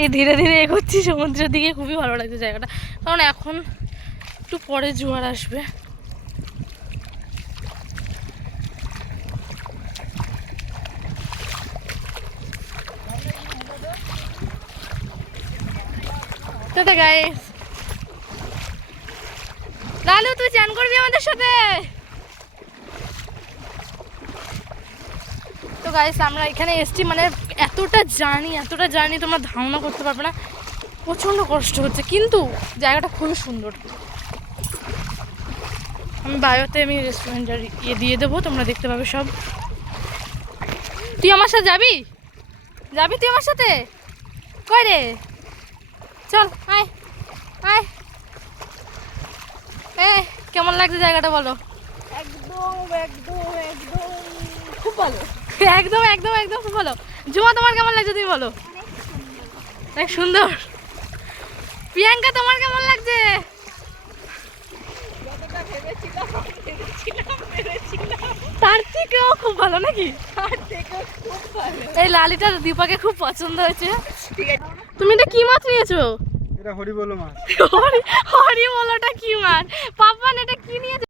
এই ধীরে ধীরে এগোচ্ছি সমুদ্রের দিকে। খুবই ভালো লাগছে জায়গাটা, কারণ এখন একটু পরে জোয়ার আসবে। Tata guys. লালু তুই চান করবি আমাদের সাথে? তো গাইস আমরা এখানে এসছি, মানে এতটা জার্নি তোমরা ধারণা করতে পারবে না। প্রচণ্ড কষ্ট হচ্ছে, কিন্তু জায়গাটা খুবই সুন্দর। আমি বায়োতে রেস্টুরেন্টের দিয়ে দেবো, তোমরা দেখতে পাবে সব। তুই আমার সাথে যাবি? তুই আমার সাথে? কই রে? চল আয় আয়। কেমন লাগছে জায়গাটা বলো? একদম একদম একদম খুব ভালো। একদম একদম একদম খুব ভালো। জুমা তোমার কেমন লাগছে তুমি বলো? অনেক সুন্দর। প্রিয়াঙ্কা তোমার কেমন লাগছে? তার থেকেও খুব ভালো নাকি? এই লালিটা দীপাকে খুব পছন্দ হয়েছে। তুমি এটা কি মাছ নিয়েছো? এটা হরিবোল মাছ। হরিবোলটা কি মাছ? পাপান এটা কি নিয়েছো?